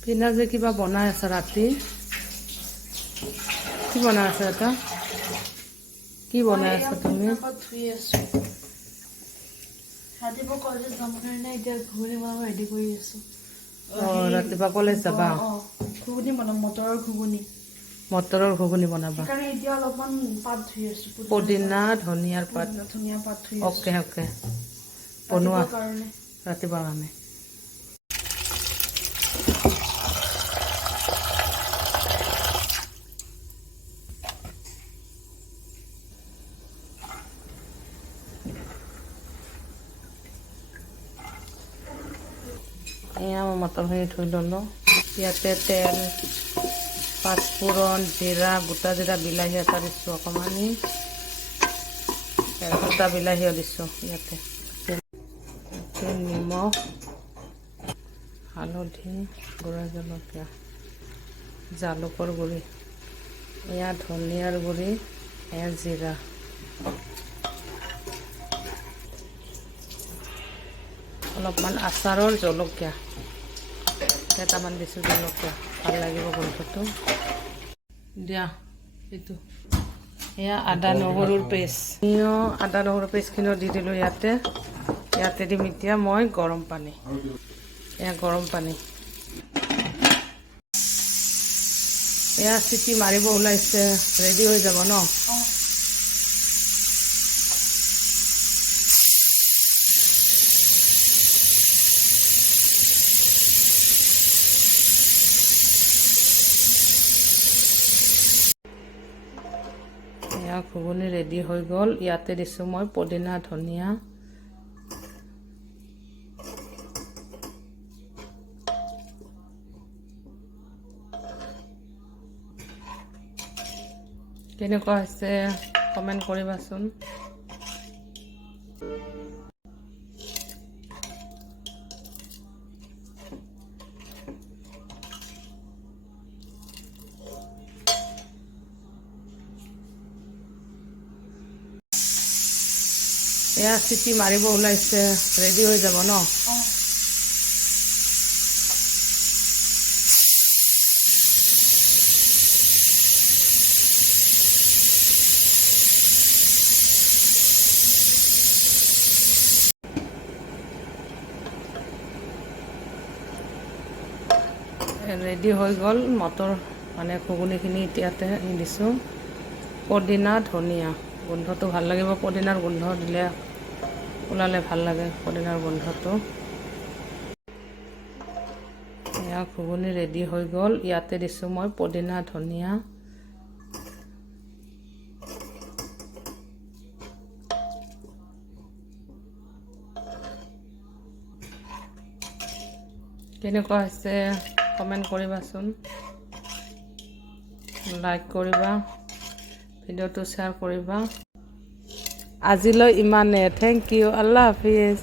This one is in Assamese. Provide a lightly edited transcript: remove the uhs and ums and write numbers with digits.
পিনা যে কিবা বনাই আছে ৰাতি কি বনাই আছে এটা কি বনাই আছে তুমি ৰাতিপুৱা কলেজ যাম কাৰণে এতিয়া ঘুগুনি বনাব ৰেডি কৰি আছো ৰাতিপুৱা কলেজ যাবা ঘুগুনি বনাম মটৰৰ ঘুগুনি বনাবা সেইকাৰণে এতিয়া অলপমান পাত ধুই আছো পুদিনা ধনিয়াৰ পাত ধনিয়া পাত ধুই ওকে ওকে বনোৱা কাৰণে ৰাতিপুৱা কাৰণে এয়া মই মটৰখিনি ধুই ল'লোঁ ইয়াতে তেল পাঁচফোৰণ জিৰা গোটা জিৰা বিলাহী এটা দিছোঁ অকণমানি গোটা বিলাহীও দিছোঁ ইয়াতে নিমখ হালধি গুড়া জলকীয়া জালুকৰ গুড়ি এয়া ধনিয়াৰ গুড়ি এয়া জিৰা অলপমান আচাৰৰ জলকীয়া কেইটামান দিছোঁ জলকীয়া ভাল লাগিব গোন্ধটো দিয়া এইটো এয়া আদা নহৰুৰ পেষ্ট আদা নহৰুৰ পেষ্টখিনিও দি দিলোঁ ইয়াতে দিম এতিয়া মই গৰম পানী এয়া গৰম পানী এয়া চিটি মাৰিব ওলাইছে ৰেডি হৈ যাব ন এয়া ঘুগুনি ৰেডি হৈ গ'ল ইয়াতে দিছোঁ মই পুদিনা ধনিয়া কেনেকুৱা হৈছে কমেণ্ট কৰিবাচোন এয়া চিটি মাৰিব ওলাইছে ৰেডি হৈ যাব ন ৰেডি হৈ গ'ল মটৰ মানে ঘুগুনিখিনি এতিয়াতে দিছোঁ পুদিনা ধনিয়া গোন্ধটো ভাল লাগিব পুদিনাৰ গোন্ধ দিলে ওলালে ভাল লাগে পুদিনাৰ গোন্ধটো এয়া ঘুগুনি ৰেডি হৈ গ'ল ইয়াতে দিছোঁ মই পুদিনা ধনিয়া কেনেকুৱা হৈছে কমেণ্ট কৰিবাচোন লাইক কৰিবা ভিডিঅ'টো শ্বেয়াৰ কৰিবা আজিলৈ ইমানে থেংক ইউ আল্লাহ হাফিজ